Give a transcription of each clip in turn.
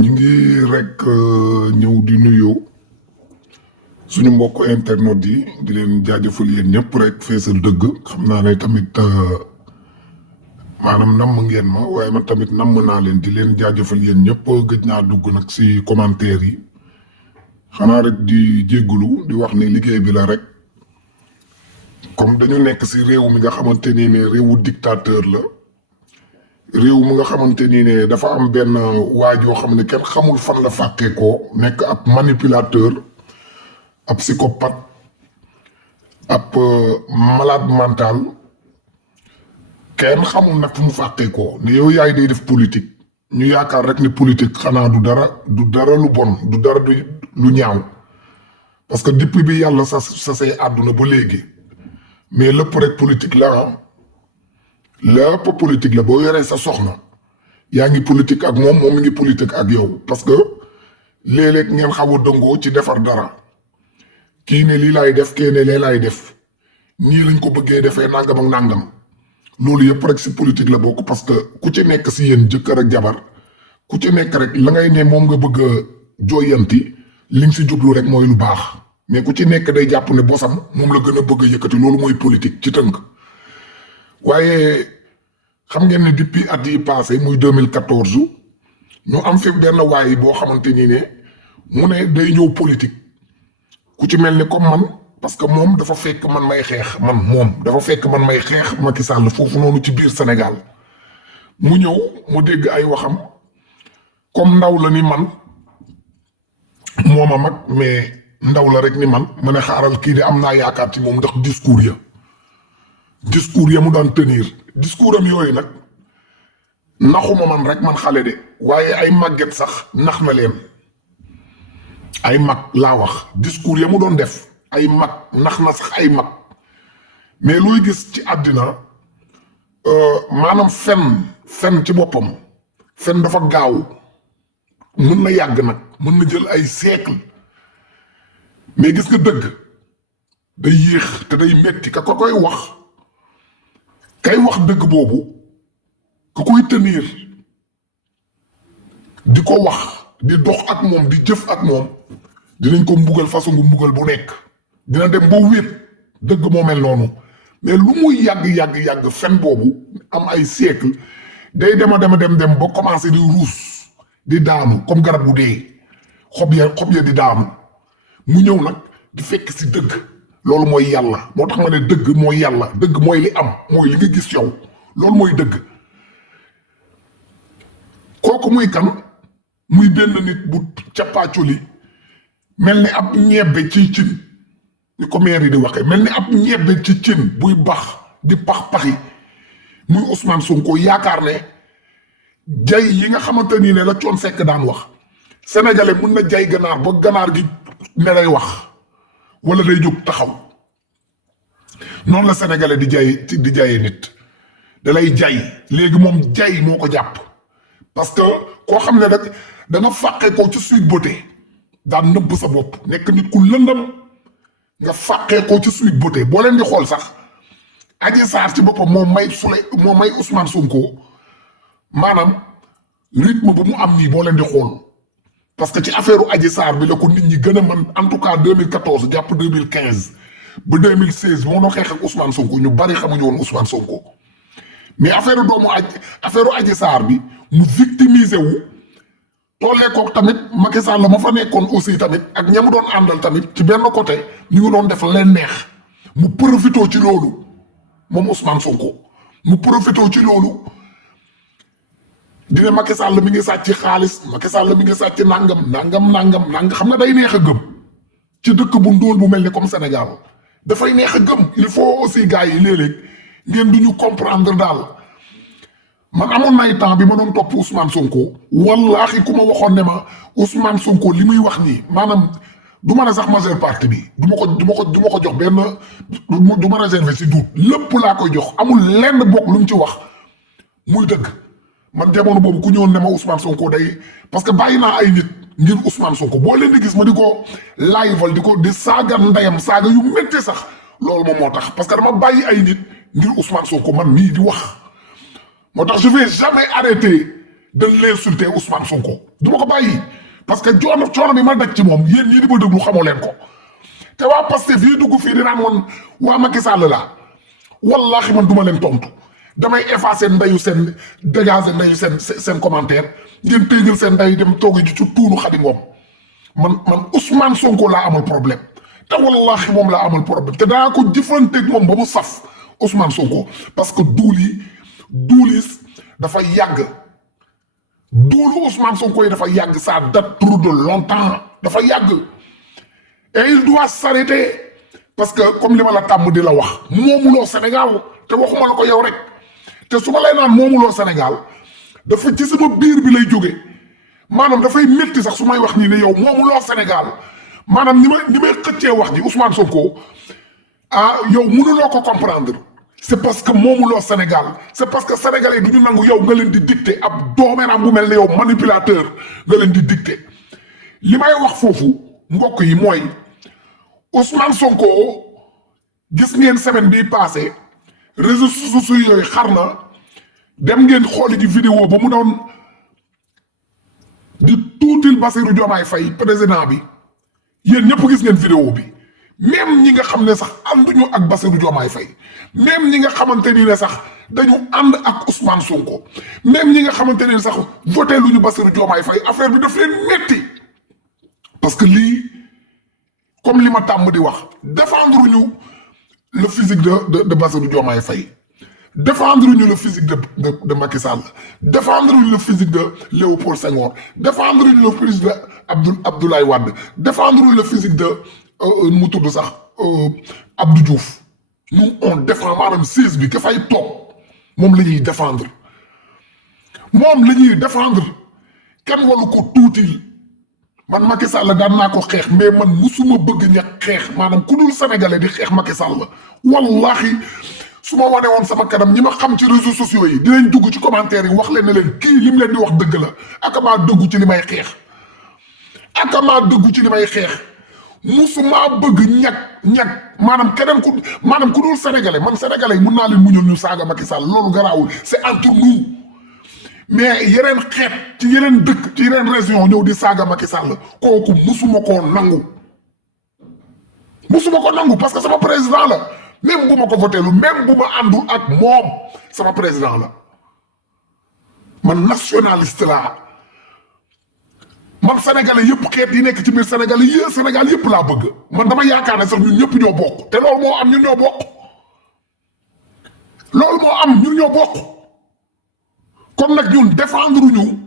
ñu ngi rek ñëw di nuyu suñu mbokk internet yi di leen jaajëfal yéen ñëpp rek feesal dëgg xam naa ne tamit maanaam namm ngeen ma waaye man tamit namm naa leen di leen jaajëfal yéen ñëpp gëj naa dugg nag si commentaire yi xanaa rek di jéggulu di wax ni liggéey bi la rek comme dañu nekk si réew mi nga xamante ni ne réewu dictateur la réew mu nga xamante ni ne dafa am benn waaj yoo xam ne kenn xamul fan la fàqee ko nekk ab manipulateur ab psychopathe ab malade mental kenn xamul nag fu mu fàqee ko ne yow yaay day def politique ñu yaakaar rek ne politique xanaa du dara lu bon du dara lu ñaaw parce que depuis bi yàlla sa say àdduna ba léegi mais lépp rek politique la lépp politique la boo yoree sa soxna yaa ngi politique ak moom mi ngi politique ak yow parce que léeg-léeg ngeen xaw a dëngoo ci defar dara kii ne lii laay def kii ne lee laay def nii lañ ko bëggee defee nangam ak nangam loolu yëpp rek si politique la bokk parce que ku ci nekk si yéen jëkkër ak jabar ku ci nekk rek la ngay ne moom nga bëgg a jooyanti li nga si jublu rek mooy lu baax mais ku ci nekk day jàpp ne bosam moom la gën a bëgg a yëkkati loolu mooy politique ci tënk. waaye xam ngeen ne depuis at yi passé muy 2014 ñu am fi benn waay boo xamante ni ne mu ne day ñëw politique ku ci mel ni comme man parce que moom dafa fekk man may xeex dafa fekk man may xeex Macky Sall foofu noonu ci biir Sénégal mu ñëw mu dégg ay waxam comme ndaw la ni man mooma mag mais ndaw la rek ni man ma ne xaaral kii de am naa yaakaar ci moom ndax discours ya mu daan tenir discours am yooyu nag naxuma man rek man xale de waaye ay màgget sax nax na leen ay mag laa wax discours ya mu doon def ay mag nax na sax ay mag mais looy gis ci àddina maanaam fen ci boppam fen dafa gaaw mën na yàgg nag mën na jël ay siècle mais gis nga dëgg day yéex te day metti ka ko koy wax kay wax dëgg boobu ku koy tenir di ko wax di dox ak moom di jëf ak moom dinañ ko mbugal façon bu mbugal bu nekk dina dem ba wéet dëgg moo mel noonu mais lu muy yàgg fen boobu am ay siècle day dem ba commencé di ruus di daanu comme garab bu dee xob ya di daanu mu ñëw nag di fekk si dëgg loolu mooy yàlla moo tax ma ne dëgg mooy yàlla dëgg mooy li am mooy li nga gis yow loolu mooy dëgg kooku muy kan muy benn nit bu cappaacoli mel ni ab ñebbe ci cin ni ko maire yi di waxee mel ni ab ñebbe ci cin buy bax di pax-paxi muy Ousmane Sonko yaakaar ne jay yi nga xamante nii ne la Thione Seck daan wax sénégalais mun na jay ganaar ba ganaar gi ne lay wax wala day jóg taxaw noonu la sénégalais di jaayee nit da lay jay léegi moom jay moo ko jàpp parce que koo xam ne rek da nga fàqee ko ci Sweet Beauté daan nëbb sa bopp nekk nit ku lëndam nga fàqee ko ci Sweet Beauté boo leen di xool sax Adji Sarr ci boppam moo may Ousmane Sonko maanaam rythme bu mu am nii boo leen di xool parce que ci affaire u Adji Sarr bi la ko nit ñi gën a mën en tout cas 2014 jàpp 2015 ba 2016 moo doon xeex ak Ousmane Sonko ñu bari xamuñu woon Ousmane Sonko mais affaire u Adji Sarr bi mu victimiser wu tollee kook tamit Macky Sall la ma fa nekkoon aussi tamit ak ña mu doon àndal tamit ci benn côté ñu ngi doon def leen neex mu profitoo ci loolu moom Ousmane Sonko mu profitoo ci loolu dina Macky Sall mi ngi sàcc xaalis Macky Sall mi ngi sàcc nangam xam nga day neex a gëm ci dëkk bu ndóol bu mel ni comme Sénégal dafay neex a gëm il faut aussi gars yi léeg-léeg ngeen du ñu comprendre daal man amoon nay temps bi ma doon topp Ousmane Sonko wallaahi ku ma waxoon ne ma Ousmane Sonko li muy wax nii maanaam du ma ne sax majeure partie bi du ma ko jox benn du ma réserver si doute lépp laa koy jox amul lenn bokk lu mu ci wax muy dëgg man jamono boobu ku ñëwoon ne ma Ousmane Sonko day parce que bàyyi naa ay nit ngir Ousmane Sonko boo leen di gis ma di ko live di saaga ndeyam saaga yu métti sax loolu moom moo tax parce que dama bàyyi ay nit ngir Ousmane Sonko man mii di wax moo tax je vais jamais arrêter de l'insulter Ousmane Sonko du ma ko bàyyi parce que coono bi ma daj ci moom yéen ñii di ma déglu xamoo leen ko te waa Pastef fii dugg fii di naan woon waa Macky Sall laa wallahi man duma leen tontu damay effacer ndeyu seen dégager ndeyu seen commentaire ngeen téegal seen ndey dem toogi ci tuunu Xadi Ngom man Ousmane Sonko laa amal problème te wallahi moom laa amal problème te danaa ko jëflanteeg moom ba mu saf Ousmane Sonko parce que duulis dafa yàgg duulu Ousmane Sonko yi dafa yàgg ça date trop de longtemps dafa yàgg et il doit s'arrêter parce que comme li ma la tàmm di la wax moomuloo Sénégal te waxuma la ko yow rek te su ma lay naan moomuloo Sénégal dafa ci sama biir bi lay jóge maanaam dafay métti sax su may wax nii ne yow moomuloo Sénégal maanaam ni may xëccee wax ji Ousmane Sonko yow mënuloo ko comprendre c'est parce que moomuloo Sénégal c'est parce que sénégalais du ñu nangu yow nga leen di dicter ab doomeram bu mel ne yow manipulateur nga leen di dicter li may wax foofu mbokk yi mooy Ousmane Sonko gis ngeen semaine bii passé réseaux sociaux yooyu xar na dem ngeen xooli ji vidéo ba mu doon di tuutil Bassirou Diomaye Faye président bi yéen ñëpp gis ngeen vidéo bi même ñi nga xam ne sax ànduñu ak Bassirou Diomaye Faye même ñi nga xamante ni ne sax dañu ànd ak Ousmane Sonko même ñi nga xamante ni sax voté luñu Bassirou Diomaye Faye affaire bi daf leen metti parce que lii comme li ma tàmm di wax défendre ñu le physique de Bassirou Diomaye Faye défendre ñu le physique de Macky Sall défendre ñu le physique de Léopold Senghor défendre ñu le physique de Abdoulaye Wade défendre ñu le physique de mu tudd sax Abdou Diouf nous on défend maanaam siis bi ka fay toog moom la ñuy défendre kenn walu ko tuutil man Macky Sall daan naa ko xeex mais man musuma bëgg ña xeex maanaam ku dul sénégalais di xeex Macky Sall wallahi su ma wane woon sama kanam ñi ma xam ci réseaux sociaux yi dinañ dugg ci commentaire yi wax leen ne leen kii lim leen di wax dëgg la akamaa dëggu ci li may xeex musuma bëgg ñag maanaam keneen ku dul sénégalais man sénégalais yi mun naa leen muñoon ñu saaga Macky Sall loolu garaawul c'est entre nous mais yeneen xeet ci yeneen dëkk ci yeneen région ñëw di saaga Macky Sall kooku musuma ko nangu parce que sama président la même bu ma ko voté lu même bu ma àndul ak moom sama président la man nationaliste la man sénégalais yëpp xeet yi nekk ci biir Sénégal yëpp laa bëgg man dama yaakaar ne sax ñun ñëpp ñoo bokk te loolu moo am ñun ñoo bokk kon nag ñun défendre ñu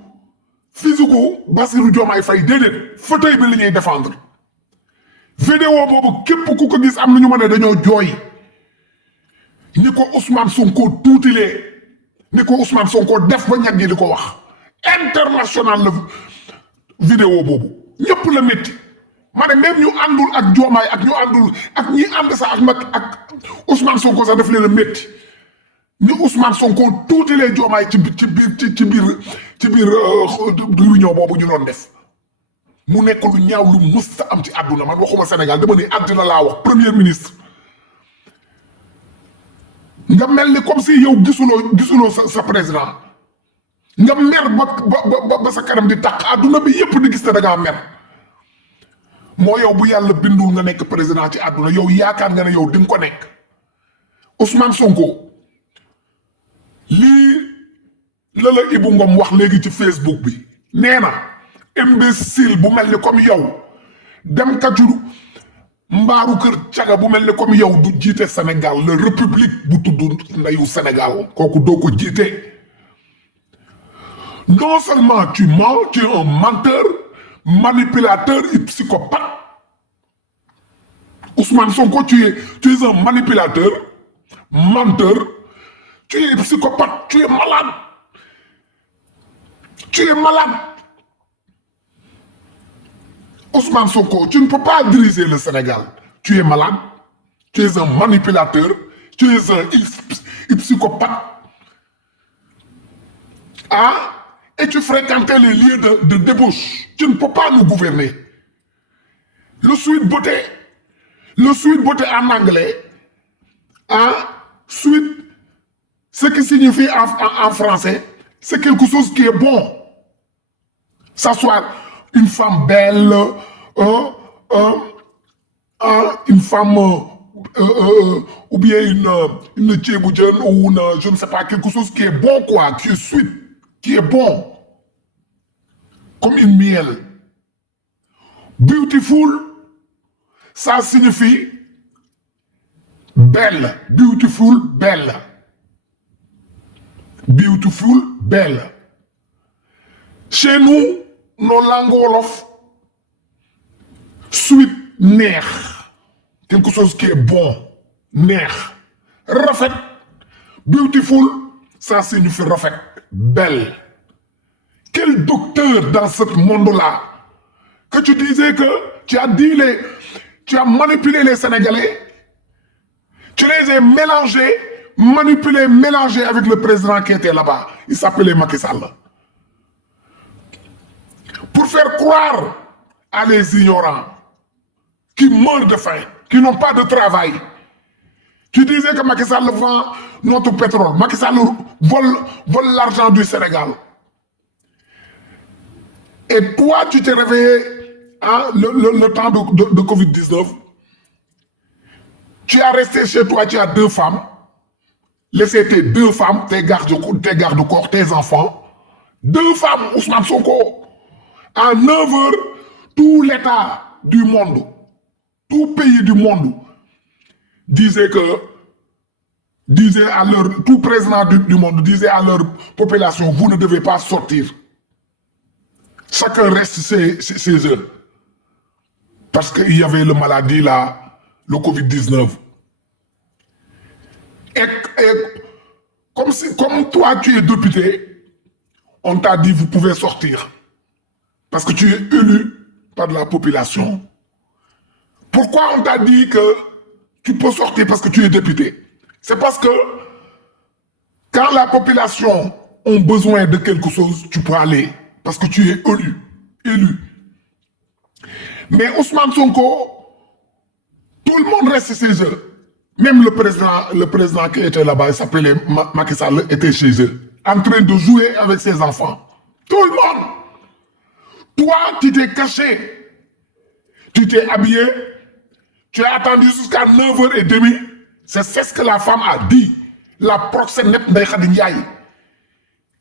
physique Bassirou Diomaye Faye déedéet fauteuil bi la ñuy défendre vidéo boobu képp ku ko gis am na ñu ma ne dañoo jooy ni ko Ousmane Sonko tuutilee ni ko Ousmane Sonko def ba ñag gi di ko wax international la vidéo boobu ñëpp la métti ma ne même ñu àndul ak Diomaye ak ñu àndul ak ñi ànd sax ak Ousmane Sonko sax daf leen a métti ni Ousmane Sonko tuutilee Diomaye ci biir réunion boobu ñu doon def mu nekk lu ñaaw lu musta am ci àdduna man waxuma Sénégal dama ne àdduna laa wax premier ministre nga mel ni comme si yow gisuloo sa président nga mer ba sa kanam di tàq àdduna bi yépp di gis te da ngaa mer moo yow bu yàlla bindul nga nekk président ci àdduna yow yaakaar nga ne yow di nga ko nekk Ousmane Sonko lii la Ibou Ngom wax léegi ci Facebook bi nee na imbécile bu mel ni comme yow dem katu mbaaru kër caga bu mel ni comme yow du jiite Sénégal la république bu tudd ndeyu Sénégal kooku doo ko jiite non seulement tu mens tu es un menteur manipulateur et psychopathe Ousmane Sonko tu es un manipulateur menteur tu es psychopathe tu es malade Ousmane Sonko, tu ne peux pas diriger le Sénégal. Tu es malade, tu es un manipulateur, tu es un psychopathe. Et tu fréquentais les lieux de débauche. Tu ne peux pas nous gouverner. Le sweet beauté en anglais, sweet, ce qui signifie en français, c'est quelque chose qui est bon. S'asseoir une femme belle, une femme, ou bien une tchéboudienne, ou une, je ne sais pas, quelque chose qui est bon, quoi, qui est sweet, qui est bon, comme une miel. Beautiful, ça signifie belle, beautiful, belle. Beautiful, belle. Chez nous, nos langues wolof, sweet, neex. Quelque chose qui est bon, neex. Rafet, beautiful, ça signifie rafet, belle. Quel docteur dans ce monde-là que tu disais que tu as manipulé les Sénégalais, tu les as mélangés, mélangés avec le président qui était là-bas. Il s'appelait Macky Sall. Pour faire croire à les ignorants qui meurent de faim, qui n'ont pas de travail. Tu disais que Macky Sall vend notre pétrole. Macky Sall vole l'argent du Sénégal. Et toi, tu t'es réveillé le temps de Covid-19. Tu as resté chez toi, tu as 2 femmes. Laissez tes 2 femmes, tes gardes-corps, tes enfants. 2 femmes, Ousmane Sonko. À 9 h, tout l'État du monde, tout pays du monde, disait à leur, tout président du monde disait à leur population, vous ne devez pas sortir. Chacun reste chez eux. Parce qu'il y avait la maladie là, le Covid-19. Et comme toi tu es député, on t'a dit vous pouvez sortir. Parce que tu es élu par la population. Pourquoi on t'a dit que tu peux sortir parce que tu es député? C'est parce que quand la population a besoin de quelque chose, tu peux aller. Parce que tu es élu. Mais Ousmane Sonko, tout le monde reste chez eux. Même le président qui était là-bas, il s'appelait Macky Sall, était chez eux. En train de jouer avec ses enfants. Tout le monde. Toi, tu t'es caché. Tu t'es habillé. Tu as attendu jusqu'à 9 h 30. C'est ce que la femme a dit. La proxénète de Khady Ndiaye.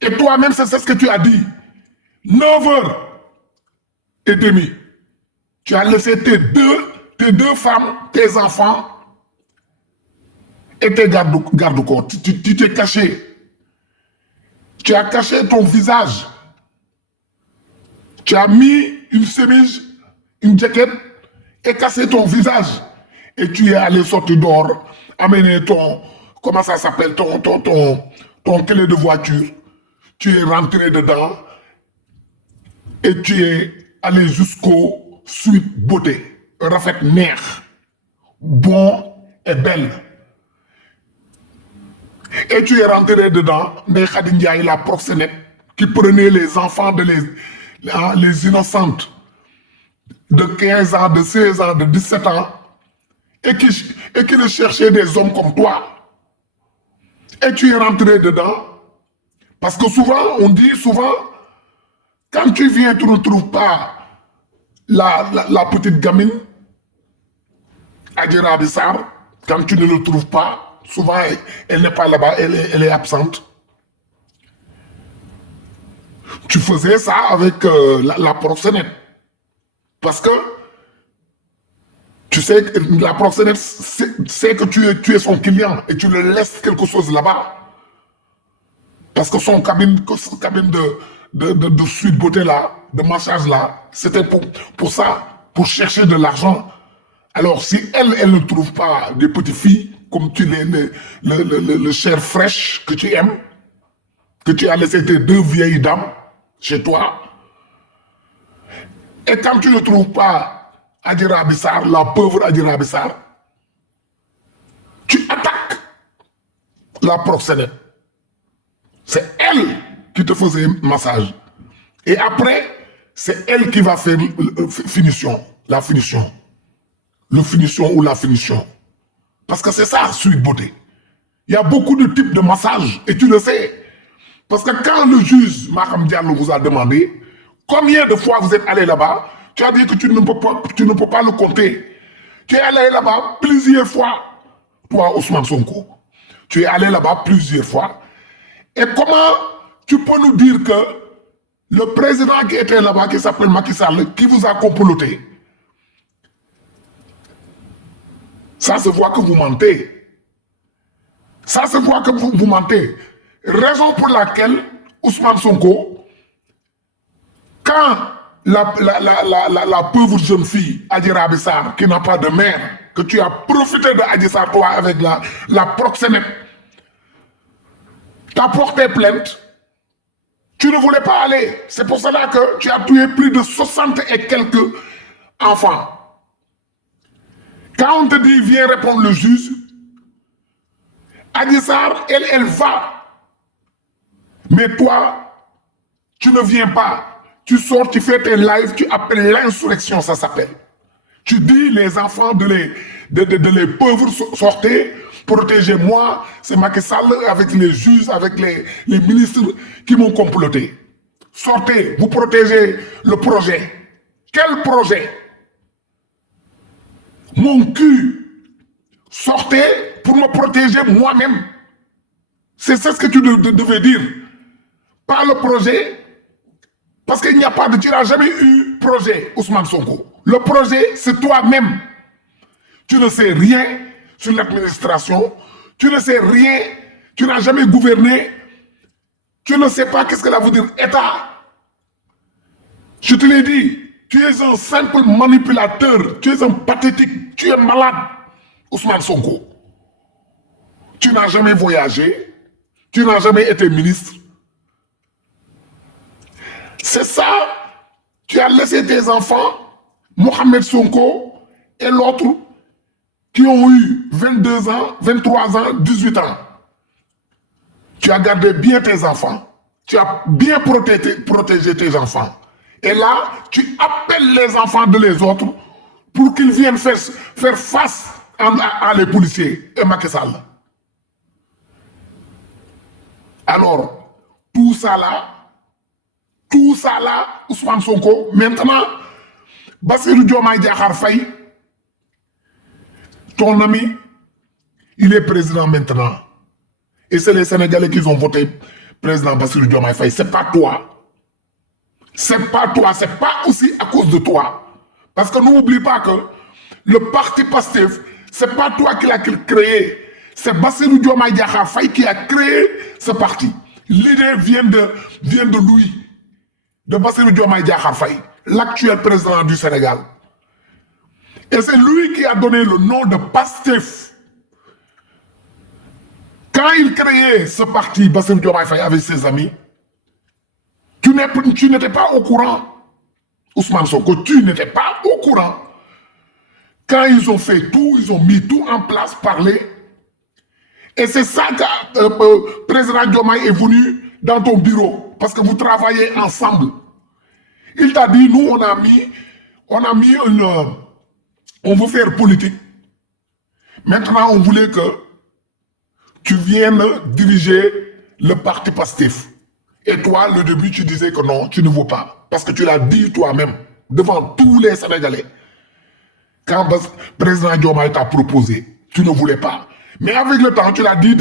Et toi-même, c'est ce que tu as dit. 9 h 30. Tu as laissé tes deux femmes, tes enfants et tes gardes-corps. Tu t'es caché. Tu as caché ton visage. Tu as mis une chemise, une jaquette et cassé ton visage. Et tu es allé sortir dehors, amener ton, comment ça s'appelle, ton clé de voiture. Tu es rentré dedans et tu es allé jusqu'au Sweet Beauté. Rafet neex, bon et belle. Et tu es rentré dedans, mais Khady Ndiaye, la proxénète, qui prenait les enfants les innocentes de 15 ans, de 16 ans, de 17 ans, et qui ne cherchait des hommes comme toi. Et tu es rentré dedans, parce que souvent, on dit souvent, quand tu viens, tu ne trouves pas la petite gamine, Adjira Abissar, quand tu ne le trouves pas, souvent, elle n'est pas là-bas, elle est absente. Tu faisais ça avec la proxénète. Parce que tu sais que la proxénète sait que tu es son client et tu le laisses quelque chose là-bas. Parce que son cabine de suite beauté là, de massage là, c'était pour ça, pour chercher de l'argent. Alors si elle ne trouve pas des petites filles, comme tu le chair fraîche que tu aimes, que tu as laissé tes 2 vieilles dames chez toi, et quand tu ne trouves pas Adjira Abissar, la pauvre Adjira Abissar, tu attaques la proxénète. C'est elle qui te faisait massage. Et après, c'est elle qui va faire la finition. Le finition ou la finition. Parce que c'est ça, Sweet Beauté. Il y a beaucoup de types de massages, et tu le sais. Parce que quand le juge Maham Diallo vous a demandé, Combien de fois vous êtes allé là-bas? Tu as dit que tu ne peux pas le compter. Tu es allé là-bas plusieurs fois. Toi, Ousmane Sonko, tu es allé là-bas plusieurs fois. Et comment tu peux nous dire que le président qui était là-bas, qui s'appelle Macky Sall, qui vous a comploté? Ça se voit que vous mentez. Ça se voit que vous mentez. Raison pour laquelle Ousmane Sonko, quand la pauvre jeune fille, Adjira Abissar, qui n'a pas de mère, que tu as profité de Adjissar, toi, avec la proxénète, t'as porté plainte, tu ne voulais pas aller. C'est pour cela que tu as tué plus de 60 et quelques enfants. Quand on te dit, viens répondre le juge, Adjissar, elle va. Mais toi, tu ne viens pas. Tu sors, tu fais tes lives, tu appelles l'insurrection, ça s'appelle. Tu dis les enfants de les pauvres, sortez, protégez-moi. C'est Macky Sall avec les juges, avec les ministres qui m'ont comploté. Sortez, vous protégez le projet. Quel projet? Mon cul. Sortez pour me protéger moi-même. C'est ce que tu devais dire. Pas le projet. Parce qu'il n'y a pas de... Tu n'as jamais eu projet, Ousmane Sonko. Le projet, c'est toi-même. Tu ne sais rien sur l'administration. Tu ne sais rien. Tu n'as jamais gouverné. Tu ne sais pas qu'est-ce que ça veut dire État. Je te l'ai dit. Tu es un simple manipulateur. Tu es un pathétique. Tu es malade, Ousmane Sonko. Tu n'as jamais voyagé. Tu n'as jamais été ministre. C'est ça, tu as laissé tes enfants, Mohamed Sonko et l'autre, qui ont eu 22 ans, 23 ans, 18 ans. Tu as gardé bien tes enfants, tu as bien protégé tes enfants. Et là, tu appelles les enfants de les autres pour qu'ils viennent faire face à les policiers et Macky Sall. Alors, tout ça là, Ousmane Sonko, maintenant, Bassirou Diomaye Diakhar Faye, ton ami, il est président maintenant. Et c'est les Sénégalais qui ont voté président Bassirou Diomaye Faye. C'est pas toi. C'est pas toi. C'est pas aussi à cause de toi. Parce que n'oublie pas que le parti Pastef, c'est pas toi qui l'as créé. C'est Bassirou Diomaye Diakhar Faye qui a créé ce parti. L'idée vient de lui. De Bassirou Diomaye Diakhar Faye, l'actuel président du Sénégal. Et c'est lui qui a donné le nom de Pastef. Quand il créait ce parti, Bassirou Diomaye Faye, avec ses amis, tu n'étais pas au courant, Ousmane Sonko, tu n'étais pas au courant. Quand ils ont fait tout, ils ont mis tout en place, parlé. Et c'est ça que le président Diomaye est venu dans ton bureau. Parce que vous travaillez ensemble. Il t'a dit, nous, on a mis on veut faire politique. Maintenant, on voulait que tu viennes diriger le parti Pastef. Et toi, le début, tu disais que non, tu ne veux pas. Parce que tu l'as dit toi-même, devant tous les Sénégalais. Quand le président Diomaye t'a proposé, tu ne voulais pas. Mais avec le temps, tu l'as dit,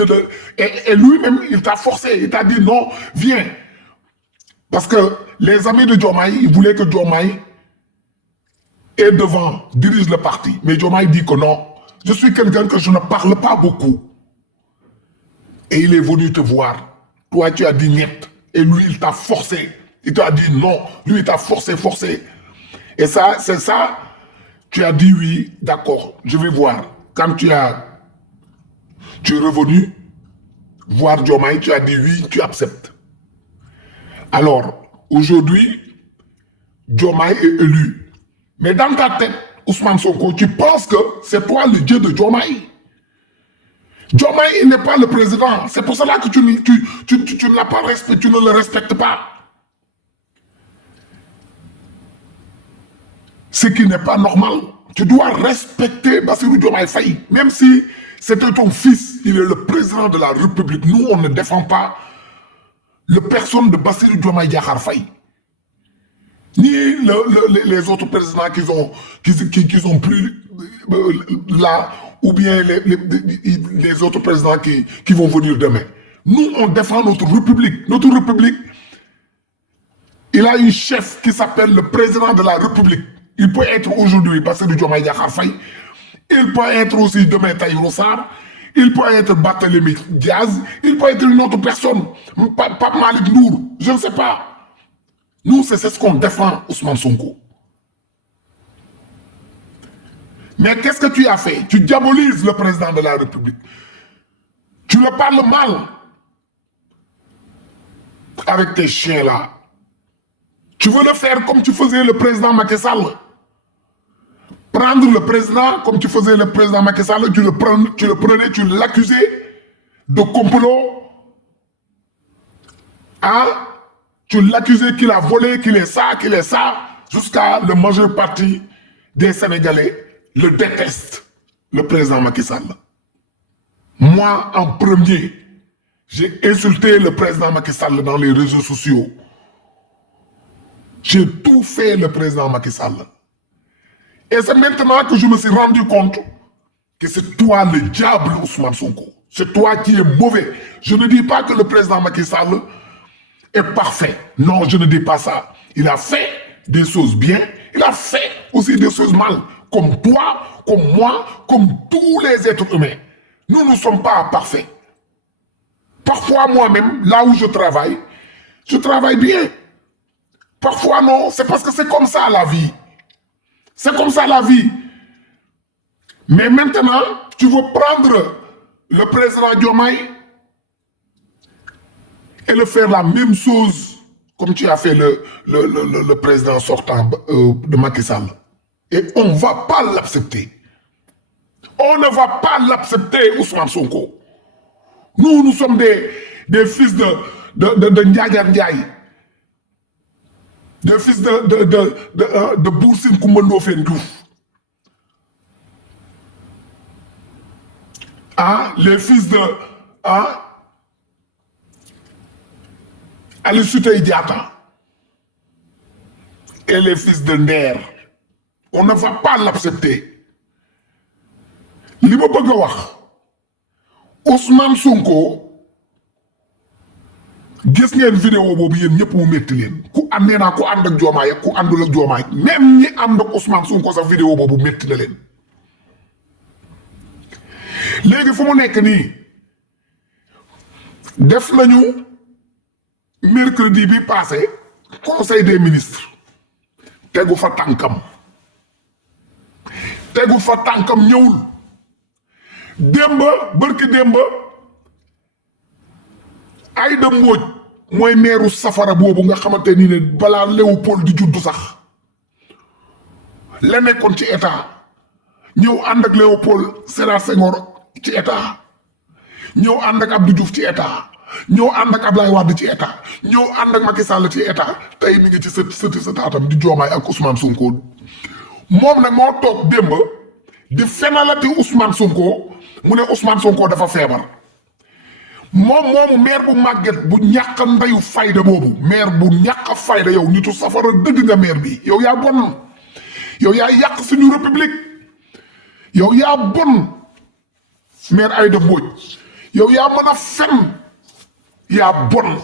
et lui-même, il t'a forcé. Il t'a dit non, viens. Parce que les amis de Diomaye, ils voulaient que Diomaye est devant, dirige le parti. Mais Diomaye dit que non. Je suis quelqu'un que je ne parle pas beaucoup. Et il est venu te voir. Toi, tu as dit niet. Et lui, il t'a forcé. Il t'a dit non. Lui, il t'a forcé. Et ça, c'est ça. Tu as dit oui, d'accord, je vais voir. Quand tu es revenu voir Diomaye, tu as dit oui, tu acceptes. Alors, aujourd'hui, Diomaye est élu. Mais dans ta tête, Ousmane Sonko, tu penses que c'est toi le dieu de Diomaye. Diomaye, il n'est pas le président. C'est pour cela que tu ne l'as pas respecté, tu ne le respectes pas. Ce qui n'est pas normal. Tu dois respecter Bassirou Diomaye Faye. Même si c'était ton fils, il est le président de la République. Nous, on ne défend pas la personne de Bassirou Diomaye Diakhar Faye. les autres présidents qu'ils ont pris là, ou bien les autres présidents qui vont venir demain. Nous, on défend notre République. Notre République, il a un chef qui s'appelle le président de la République. Il peut être aujourd'hui Bassirou Diomaye Diakhar Faye. Il peut être aussi demain Tahirou Sarr. Il peut être Barthélémy Diaz. Il peut être une autre personne. Pape Malick Ndour. Je ne sais pas. Nous, c'est ce qu'on défend, Ousmane Sonko. Mais qu'est-ce que tu as fait? Tu diabolises le président de la République. Tu le parles mal avec tes chiens là. Tu veux le faire comme tu faisais le président Macky Sall. Prendre le président comme tu faisais le président Macky Sall, tu l'accusais de complot. Hein? Tu l'accusais qu'il a volé, qu'il est ça, jusqu'à la majeure partie des Sénégalais le détestent, le président Macky Sall. Moi, en premier, j'ai insulté le président Macky Sall dans les réseaux sociaux. J'ai tout fait le président Macky Sall. Et c'est maintenant que je me suis rendu compte que c'est toi le diable, Ousmane Sonko. C'est toi qui es mauvais. Je ne dis pas que le président Macky Sall est parfait. Non, je ne dis pas ça. Il a fait des choses bien. Il a fait aussi des choses mal. Comme toi, comme moi, comme tous les êtres humains. Nous ne sommes pas parfaits. Parfois, moi-même, là où je travaille bien. Parfois, non. C'est parce que c'est comme ça la vie. C'est comme ça la vie. Mais maintenant, tu veux prendre le président Diomaye et le faire la même chose comme tu as fait le président sortant de Macky Sall. Et on ne va pas l'accepter. On ne va pas l'accepter, Ousmane Sonko. Nous sommes des fils de Ndiaye Ndiaye. Des fils de Boursine Koumando Fendouf. Ah, les fils de Alicute Diatta. Et les fils de Nder. On ne va pas l'accepter. Li ma bëgg a wax Ousmane Sonko gis ngeen vidéo boobu yéen ñëpp mu métti leen ku ànd nee naa ku ànd ak Diomaye ak ku àndul ak Diomaye même ñi ànd ak Ousmane Sonko sax vidéo boobu métti na leen léegi fu mu nekk nii def nañu mercredi bi passé conseil des ministres tegu fa tànkam ñëwul bërki démba Aïda Mbodj mooy meeru safara boobu nga xamante ni ne balaa Léopold di juddu sax la nekkoon ci état ñëw ànd ak Léopold Sédar Senghor ci état ñëw ànd ak Abdou Diouf ci état ñëw ànd ak Ablaye Wade ci état ñëw ànd ak Macky Sall ci état tey mi ngi ci sëtaatam di Diomaye ak Ousmane Sonko moom nag moo toog démb di fenalati Ousmane Sonko mu ne Ousmane Sonko dafa feebar moomu maire bu màgget bu ñàkk ndeyu fayda boobu maire bu ñàkk fayda yow nitu safara dëgg nga maire bi yow yaa bon yow yaa yàq suñu république yow yaa bon maire Aïda Mbodj yow yaa mën a fen yaa bon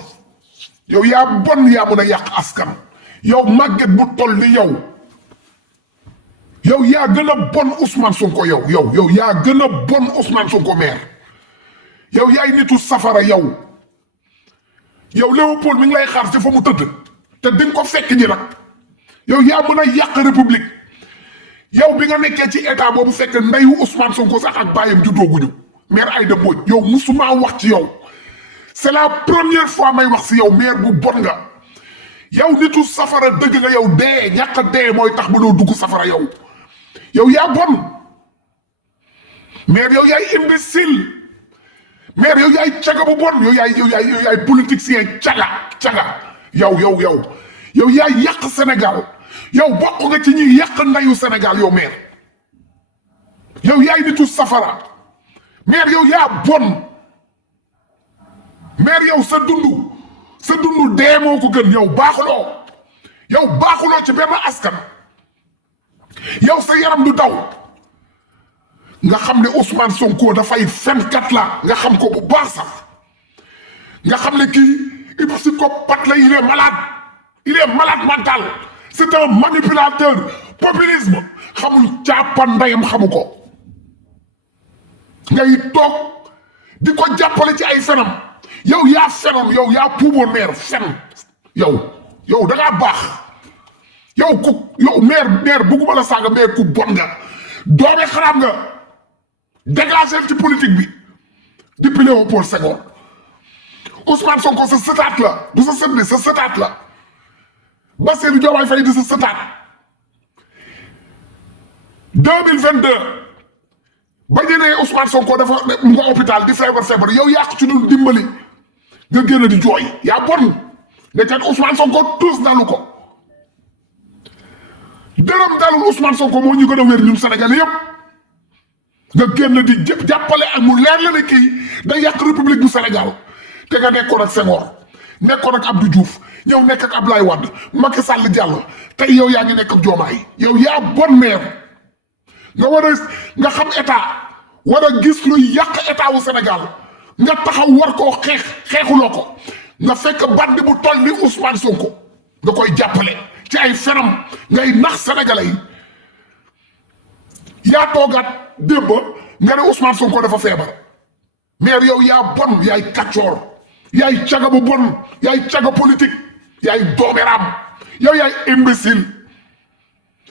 yow yaa mën a yàq askan yow màgget bu toll ni yow yaa gën a bon Ousmane Sonko yow yaa gën a bon Ousmane Sonko maire yow yaay nitu safara yow Léopold mi ngi lay xaar ci fa mu tëdd te di nga ko fekk ji nag yow yaa mën a yàq république yow bi nga nekkee ci état boobu fekk ndeyu Ousmane Sonko sax ak bàyyam juddooguñu maire Aïda Mbodj yow musuma wax ci yow c'est la première fois may wax si yow maire bu bon nga yow nitu safara dëgg nga yow dee ñàkk dee mooy tax ba doo dugg safara yow yaa bon maire yow yaay imbécile maire yow yaay caga bu bon yow yaay politicien caga yow yaay yàq Sénégal yow bokk nga ci ñi yàq ndeyu Sénégal yow maire yow yaay nitu safara maire yow yaa bon maire yow sa dundu dee moo ko gën yow baaxuloo yow baaxuloo ci benn askan yow sa yaram du daw nga xam ne Ousmane Sonko dafay fenkat la nga xam ko bu baax sax nga xam ne kii psychopathe la, il est malade mental, c'est un manipulateur, populisme xamul caapan ndayam xamu ko ngay toog di ko jàppale ci ay fenam yow yaa fenoon yow yaa puuboon maire fen yow da ngaa baax yow maire bugguma la saaga maire ku bon nga doome xaraam nga dégagé ci politique bi depuis Léopold Senghor. Ousmane Sonko sa sëtaat la du sa sët bi sa sëtaat la Bassirou Diomaye Faye di sa sëtaat 2022 ba ñu ne Ousmane Sonko dafa mu nga hôpital di feebar yow yàq ci dul dimbali nga génn di jooy yaa bon ne kat Ousmane Sonko tous dalu ko dërëm dalul Ousmane Sonko moo ñu gën a wér ñun Sénégalais yépp nga génn di jàppale ak mu leer la ne kii day yàq république du Sénégal te nga nekkoon ak Senghor nekkoon ak Abdou Diouf ñëw nekk ak Abdoulaye Wade Macky Sall jàll tey yow yaa ngi nekk ak Diomaye yow yaa bon maire nga war a nga xam état war a gis luy yàq état wu Sénégal nga taxaw war koo xeexuloo ko nga fekk bandi bu toll ni Ousmane Sonko nga koy jàppale ci ay fenam ngay nax sénégalais yi yaa toogaat démb nga ne Ousmane Sonko dafa feebar maire yow yaa bon yaay kaccoor yaay caga bu bon yaay caga politique yaay doomeraam yow yaay imbécile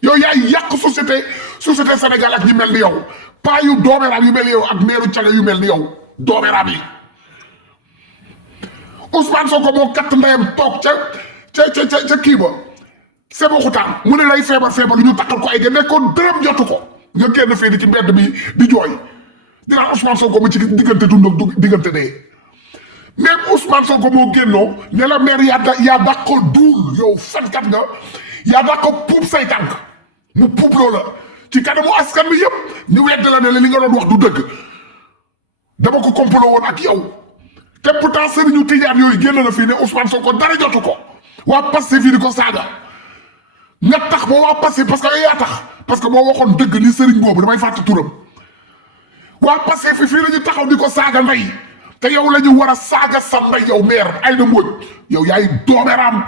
yow yaay yàq société Sénégal ak ñi mel ni yow paa yu doomeraam yu mel ni yow ak meeru caga yu mel ni yow doomeraam yi Ousmane Sonko moo katt ndeyam toog ca kii ba seba xutaan mu ne lay feebar lu ñu takkal ko ay gën nekkoon dërëm jotu ko nga génn fii di ci mbedd bi di jooy dinaa Ousmane Sonko mu ci diggante dund ak diggante dee même Ousmane Sonko moo génnoo ne la maire yaa dàq ko duul yow fenkat nga yaa dàq ko puub say tànk mu puub loola ci kanamu askan bi yépp ñu wedd la ne li nga doon wax du dëgg dama ko complot woon ak yow te pourtant sëriñu tijaan yooyu génn na fii ne Ousmane Sonko dara jotu ko waa Pastef fii di ko saaga nga tax ba waa Pastef parce que yaa tax parce que boo waxoon dëgg ni sëriñ boobu damay fàtte turam waa Pastef fii la ñu taxaw di ko saaga ndey te yow la ñu war a saaga sa ndey yow maire Aïda Mbodj yow yaay doomeraam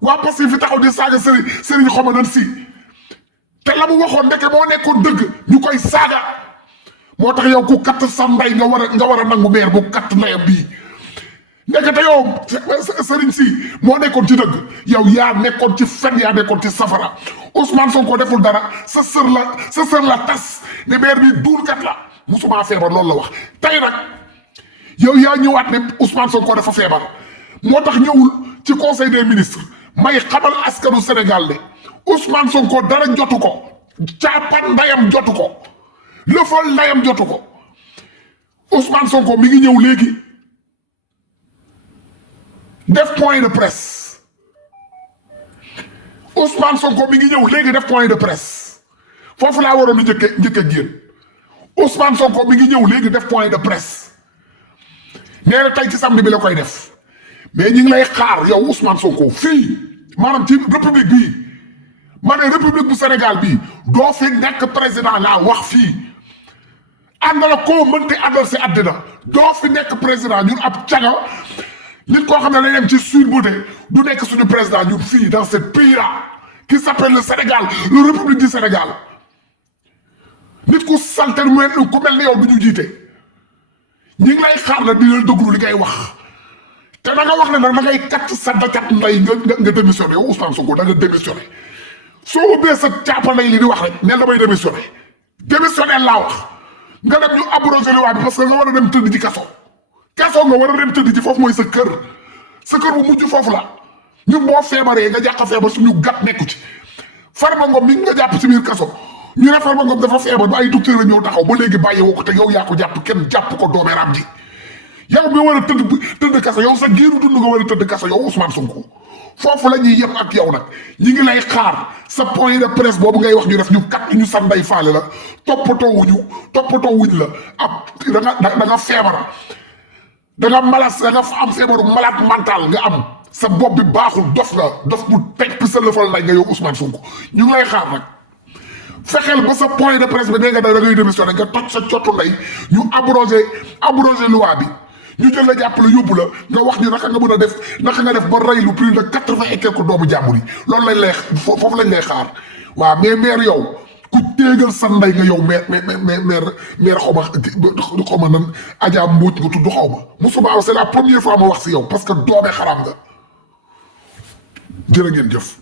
waa Pastef fi taxaw di saaga sëriñ xoma nan si te la mu waxoon ndeke moo nekkoon dëgg ñu koy saaga moo tax yow ku katt sa ndey nga war a nangu maire bu katt ndeyam bii ndekete yow sëriñ si moo nekkoon ci dëgg yow yaa nekkoon ci fen yaa nekkoon ci safara Ousmane Sonko deful dara sa sër la tas ne maire bi duulkat la musuma feebar loolu la wax tey nag yow yaa ñëwaat ne Ousmane Sonko dafa feebar moo tax ñëwul ci conseil des ministres may xamal askanu Sénégal ne Ousmane Sonko dara jotu ko caapan ndayam jotu ko lëfal ndayam jotu ko Ousmane Sonko mi ngi ñëw léegi def point de presse Ousmane Sonko mi ngi ñëw léegi def point de presse foofu laa waroon a njëkk a génn Ousmane Sonko mi ngi ñëw léegi def point de presse nee na tey ci samedi bi la koy def mais ñi ngi lay xaar yow Ousmane Sonko fii maanaam ci république bii ma ne république bu Sénégal bii doo fi nekk président laa wax fii ànd la koo mënti àndal si àddina doo fi nekk président ñun ab caga nit koo xam ne dañ dem ci Sweet Beauté du nekk suñu président ñun fii dans ce pays là qui s'appelle le Sénégal le république du Sénégal nit ku salte ku mel ni yow du ñu jiite ñi ngi lay xaar la dina déglu li ngay wax te da nga wax ne nag da ngay kat sa dakat nday nga démissionné yow Ousmane Sonko da nga démissionné soo ubbee sa caapa nday li di wax rek ne damay démissionné laa wax nga dem ñu abrogé loi bi parce que nga war a dem tëdd ci kaso nga war a dem tëdd ci foofu mooy sa kër bu mujj foofu la ñun boo feebaree nga jàq feebar suñu gat nekku ci Farba Ngom mi nga jàpp ci biir kaso ñu ne Farba Ngom dafa feebar ba ay docteur la ñëw taxaw ba léegi bàyyi woo ko te yow yaa ko jàpp kenn jàpp ko doomeeraam ji yow mi war a tëdd kaso yow sa giiru dund nga war a tëdd kaso yow Ousmane Sonko foofu la ñuy yem ak yow nag ñi ngi lay xaar sa point de presse boobu ngay wax ñu def ñu kat ñu sa nday faale la toppatoo wuñ la ab da nga feebar da nga malas da nga am feebaru malade mental nga am sa bopp bi baaxul dof nga dof bu teg pi sa lëfal nday nga yow Ousmane Sonko ñu ngi lay xaar nag fexeel ba sa point de presse bi nee nga da ngay démissionné nga toj sa cottu ndey ñu abrogé loi bi ñu jël la jàppale yóbbu la nga wax ñu naka nga mën a def naka nga def ba rey lu plus de 80 et quelques doomu jàmbur yi loolu lañ lay foofu lañ lay xaar waaw mais maire yow ku téegal sa ndey nga yow maire xaw ma nan Adja Mbodj nga tudd xaw ma musuma c'est la première fois ma wax si yow parce que doome xaram nga jërë ngeen jëf